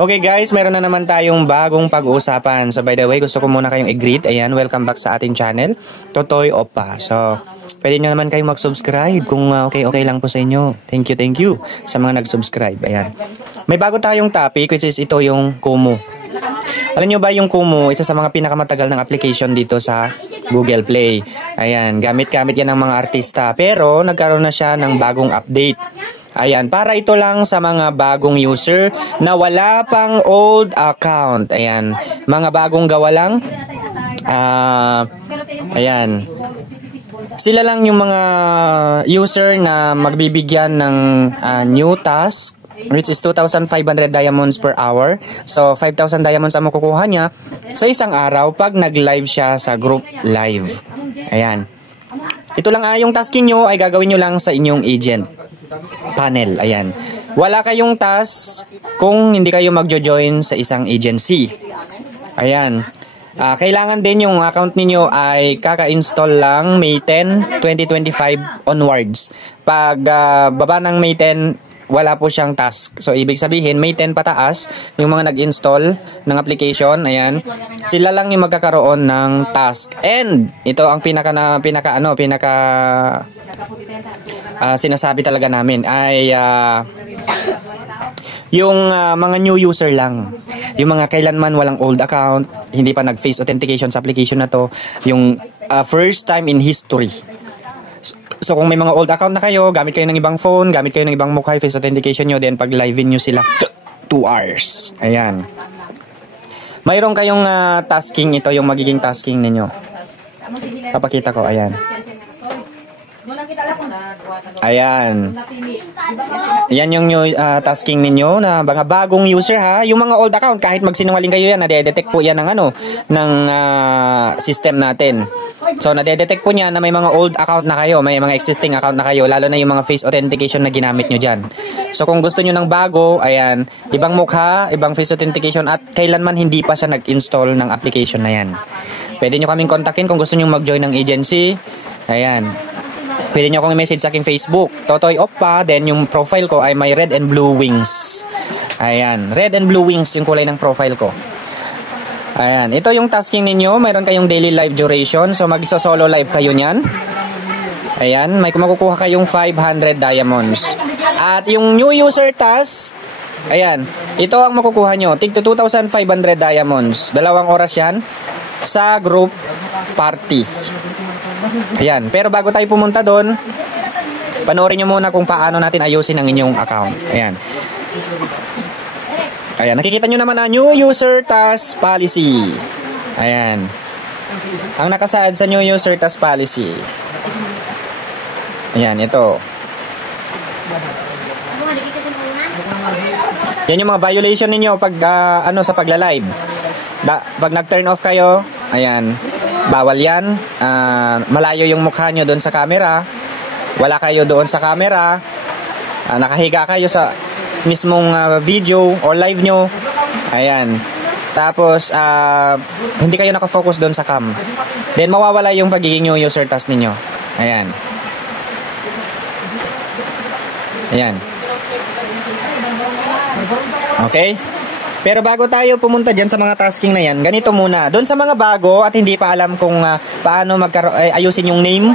Okay guys, meron na naman tayong bagong pag-uusapan. So by the way, gusto ko muna kayong i-greet. Ayan, welcome back sa ating channel, Totoy Oppa. So, pwede nyo naman kayong mag-subscribe kung okay lang po sa inyo. Thank you sa mga nag-subscribe. Ayan. May bago tayong topic which is ito yung Kumu. Alam nyo ba yung Kumu, isa sa mga pinakamatagal ng application dito sa Google Play. Ayan, gamit-gamit yan ng mga artista. Pero nagkaroon na siya ng bagong update. Ayan, para ito lang sa mga bagong user na wala pang old account. Ayan, mga bagong gawa lang. Ayan. Sila lang yung mga user na magbibigyan ng new task, which is 2,500 diamonds per hour. So, 5,000 diamonds ang makukuha niya sa isang araw pag nag-live siya sa group live. Ayan. Ito lang yung tasking nyo ay gagawin nyo lang sa inyong agent panel. Ayan. Wala kayong task kung hindi kayo magjo-join sa isang agency. Ayan. Kailangan din yung account ninyo ay kaka-install lang May 10, 2025 onwards. Pag baba ng May 10, wala po siyang task. So, ibig sabihin, May 10 pataas, yung mga nag-install ng application, ayan, sila lang yung magkakaroon ng task. And, ito ang sinasabi talaga namin ay yung mga new user lang. Yung mga kailanman walang old account, hindi pa nag-face authentication sa application na to, yung first time in history. So kung may mga old account na kayo, gamit kayo ng ibang phone, gamit kayo ng ibang mukha, face authentication nyo, then pag live-in nyo sila 2 hours. Ayan. Mayroon kayong tasking, ito yung magiging tasking ninyo. Papakita ko, ayan. Ayan. Yan yung new tasking ninyo na mga bagong user ha. Yung mga old account, kahit magsinungaling kayo yan, nade-detect po yan ng system natin. So, nade-detect po niya na may mga old account na kayo, may mga existing account na kayo, lalo na yung mga face authentication na ginamit nyo dyan. So, kung gusto nyo ng bago, ayan, ibang mukha, ibang face authentication, at kailanman hindi pa siya nag-install ng application na yan. Pwede nyo kaming kontakin kung gusto nyo mag-join ng agency. Ayan. Pwede nyo akong i-message sa aking Facebook, Totoy Oppa, then yung profile ko ay may red and blue wings. Ayan, red and blue wings yung kulay ng profile ko. Ayan, ito yung tasking ninyo, mayroon kayong daily live duration, so mag-solo live kayo niyan. Ayan, may makukuha kayong 500 diamonds. At yung new user task, ayan, ito ang makukuha nyo, tig to 2,500 diamonds. 2 oras yan sa group party. Ayan, pero bago tayo pumunta doon, panoorin nyo muna kung paano natin ayusin ang inyong account. Ayan. Ayan, nakikita nyo naman new user task policy. Ayan. Ang nakasaad sa new user task policy. Ayan, ito. Yan yung mga violation ninyo pag sa pagla-live. Pag nag-turn off kayo, ayan, bawal yan. Malayo yung mukha nyo doon sa camera. Wala kayo doon sa camera. Nakahiga kayo sa mismong video or live nyo. Ayan. Tapos, hindi kayo nakafocus doon sa cam. Then, mawawala yung pagiging new user task ninyo. Ayan. Ayan. Okay? Pero bago tayo pumunta dyan sa mga tasking na yan, ganito muna. Doon sa mga bago at hindi pa alam kung paano ayusin yung name,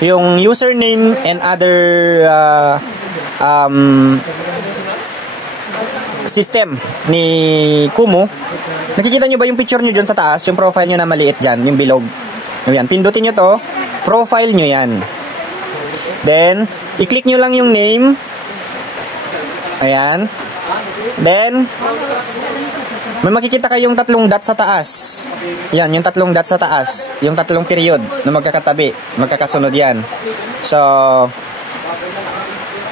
yung username and other system ni Kumu. Nakikita nyo ba yung picture nyo dyan sa taas? Yung profile nyo na maliit dyan, yung bilog. Ayan, pindutin nyo to. Profile nyo yan. Then, i-click nyo lang yung name. Ayan. Then, may makikita kayong 3 dots sa taas. Yan, yung 3 dots sa taas. Yung 3 period na magkakatabi. Magkakasunod yan. So,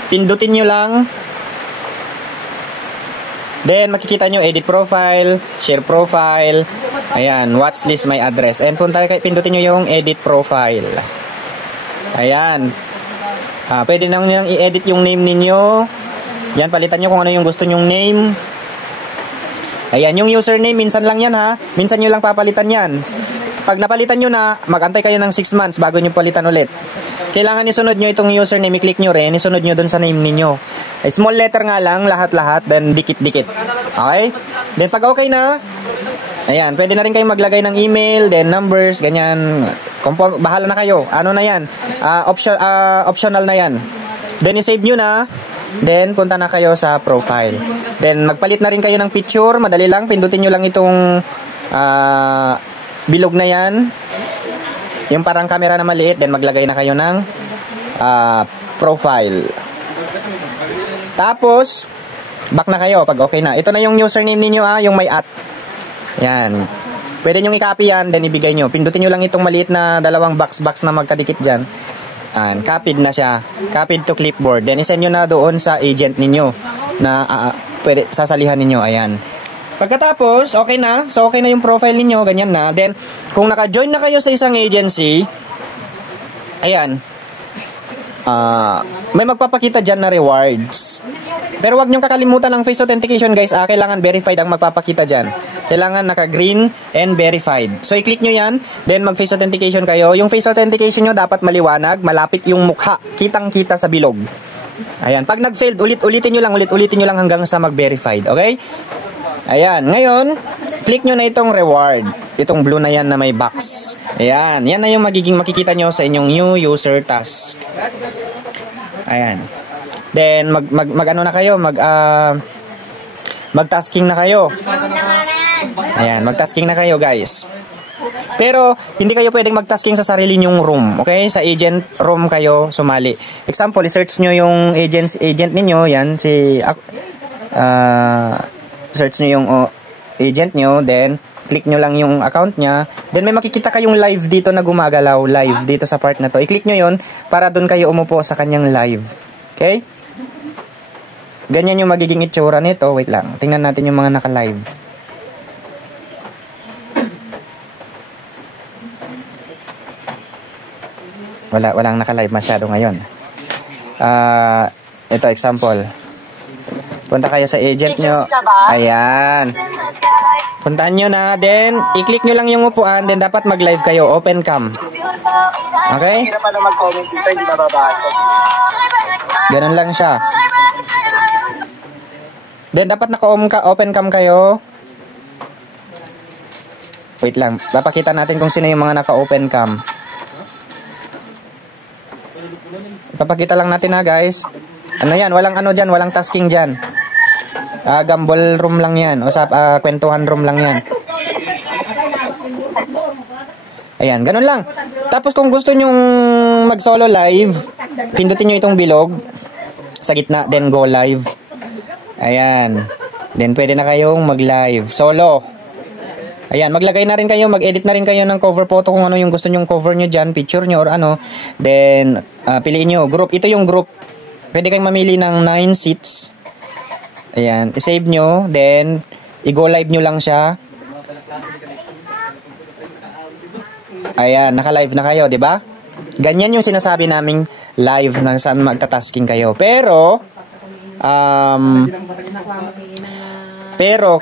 pindutin nyo lang. Then, makikita nyo edit profile, share profile. Ayan, watchlist my address. And pindutin nyo yung edit profile. Ayan. Pwede nang i-edit yung name ninyo. Yan, palitan nyo kung ano yung gusto nyong name. Ayan, yung username, minsan lang yan ha. Minsan nyo lang papalitan yan. Pag napalitan nyo na, mag-antay kayo ng 6 months bago nyo palitan ulit. Kailangan isunod nyo itong username, i-click nyo rin, isunod nyo dun sa name ninyo. Small letter nga lang, lahat-lahat, then dikit-dikit. Okay? Then pag okay na, ayan, pwede na rin kayong maglagay ng email, then numbers, ganyan. Bahala na kayo. Ano na yan? Optional na yan. Then i-save nyo na. Then punta na kayo sa profile. Then magpalit na rin kayo ng picture. Madali lang. Pindutin nyo lang itong bilog na yan. Yung parang camera na maliit. Then maglagay na kayo ng profile. Tapos, back na kayo pag okay na. Ito na yung username ninyo, yung may @ yan. Pwede nyo i-copy yan, then ibigay nyo. Pindutin nyo lang itong maliit na dalawang box na magkadikit dyan. And copied na siya. Copied to clipboard. Then isend nyo na doon sa agent ninyo na pwede sasalihan ninyo. Ayan. Pagkatapos, okay na. So, okay na yung profile ninyo. Ganyan na. Then, kung naka-join na kayo sa isang agency, ayan. May magpapakita dyan na rewards. Pero wag niyong kakalimutan ng face authentication, guys. Kailangan verified ang magpapakita dyan. Kailangan naka-green and verified. So, i-click nyo yan. Then, mag-face authentication kayo. Yung face authentication nyo dapat maliwanag. Malapit yung mukha. Kitang-kita sa bilog. Ayan. Pag nag-failed, ulitin nyo lang hanggang sa mag-verified. Okay? Ayan. Ngayon, click nyo na itong reward. Itong blue na yan na may box. Ayan. Yan na yung magiging makikita nyo sa inyong new user task. Ayan. Then, mag-ano na kayo? Mag-tasking na kayo. Ayan, mag-tasking na kayo, guys. Pero, hindi kayo pwedeng mag-tasking sa sarili nyong room. Okay? Sa agent room kayo sumali. Example, i-search nyo yung agent ninyo. Yan, search nyo yung agent nyo. Then, click nyo lang yung account nya. Then, may makikita kayong live dito na gumagalaw. Live dito sa part na to. I-click nyo yon para doon kayo umupo sa kanyang live. Okay? Ganyan yung magiging itsura nito. Wait lang. Tingnan natin yung mga naka-live. Walang naka-live masyado ngayon. Ito, example. Punta kayo sa agent nyo. Ayan. Puntaan nyo na. Then, i-click nyo lang yung upuan. Then, dapat mag-live kayo. Open cam. Okay? Ganun lang siya. Then, dapat naka-open cam kayo. Wait lang. Papakita natin kung sino yung mga naka-open cam. Papakita lang natin guys. Ano yan? Walang ano dyan. Walang tasking dyan. Gamble room lang yan. O sa kwentuhan room lang yan. Ayan. Ganun lang. Tapos kung gusto nyong mag-solo live, pindutin nyo itong bilog sa gitna. Then go live. Ayan. Then pwede na kayong mag-live. Solo. Ayan. Maglagay na rin kayo. Mag-edit na rin kayo ng cover photo kung ano yung gusto nyong cover nyo dyan. Picture nyo or ano. Then piliin nyo. Group. Ito yung group. Pwede kayong mamili ng 9 seats. Ayan. I-save nyo. Then i-go live nyo lang siya. Ayan. Naka-live na kayo. Diba? Ganyan yung sinasabi naming live na saan magta-tasking kayo. Pero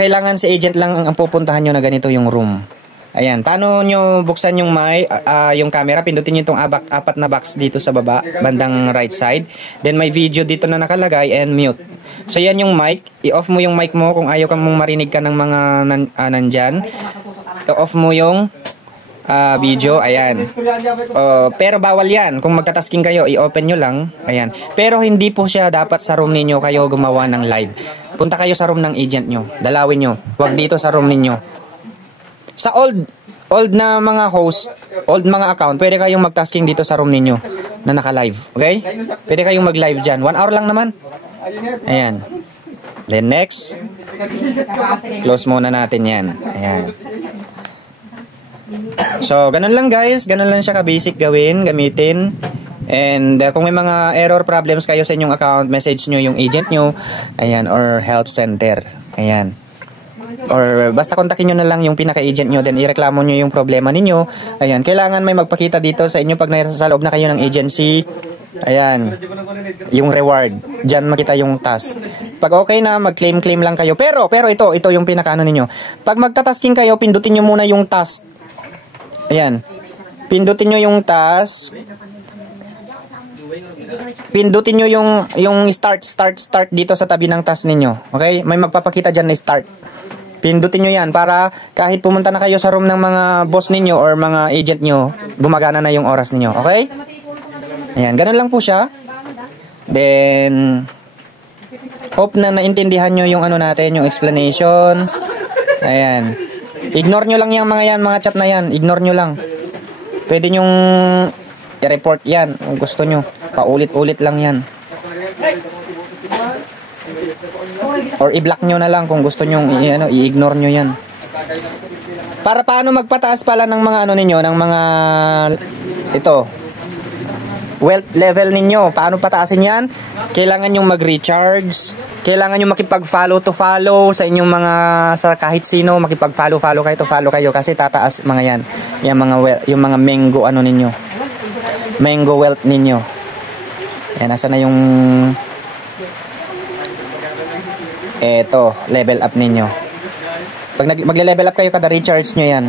kailangan si agent lang ang pupuntahan nyo na ganito yung room. Ayan, paano nyo buksan yung yung camera? Pindutin nyo itong apat na box dito sa baba, bandang right side. Then may video dito na nakalagay and mute. So yan yung mic. I-off mo yung mic mo kung ayaw kang marinig ka ng mga nandyan. I-off mo yung video. Ayan. Pero bawal yan. Kung magtatasking kayo, i-open nyo lang. Ayan. Pero hindi po siya dapat sa room ninyo kayo gumawa ng live. Punta kayo sa room ng agent nyo. Dalawin nyo. Huwag dito sa room ninyo. Sa old na mga host, old mga account, pwede kayong magtasking dito sa room ninyo na naka-live. Okay? Pwede kayong mag-live dyan. 1 hour lang naman. Ayan. Then next, close muna natin yan. Ayan. So, ganun lang guys. Ganun lang siya ka-basic gamitin. And kung may mga error problems kayo sa inyong account, message nyo yung agent nyo. Ayan. Or help center. Ayan. Or basta kontakin nyo na lang yung pinaka-agent nyo, then ireklamo nyo yung problema ninyo. Ayan, kailangan may magpakita dito sa inyo pag nasa loob na kayo ng agency. Ayan, yung reward. Diyan makita yung task. Pag okay na, mag-claim lang kayo. Pero ito yung pinaka-ano ninyo. Pag magta-tasking kayo, pindutin nyo muna yung task. Ayan, pindutin nyo yung task. pindutin nyo yung start dito sa tabi ng task ninyo. Okay? May magpapakita dyan na start. Pindutin nyo yan para kahit pumunta na kayo sa room ng mga boss ninyo or mga agent nyo, gumagana na yung oras ninyo. Okay? Ayan, ganun lang po siya. Then, hope na naintindihan nyo yung ano natin, yung explanation. Ayan. Ignore nyo lang yung mga chat na yan. Ignore nyo lang. Pwede nyong i-report yan kung gusto nyo. Paulit-ulit lang yan. Or i-block nyo na lang kung gusto nyo i-ignore nyo yan. Para paano magpataas pala ng mga ano ninyo, ng mga ito, wealth level ninyo. Paano pataasin yan? Kailangan nyo mag-recharge. Kailangan nyo makipag-follow to follow sa inyong mga, sa kahit sino, makipag-follow kayo to follow kayo kasi tataas mga yan. Yung mga mango ano ninyo. Mango wealth ninyo. Yan, nasa na yung eto, level up ninyo. Pag magle-level up kayo, kada recharge nyo yan.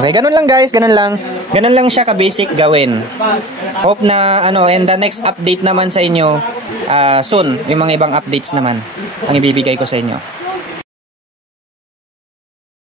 Okay, ganun lang guys, ganun lang. Ganun lang siya ka-basic gawin. Hope na and the next update naman sa inyo soon, yung mga ibang updates naman ang ibibigay ko sa inyo.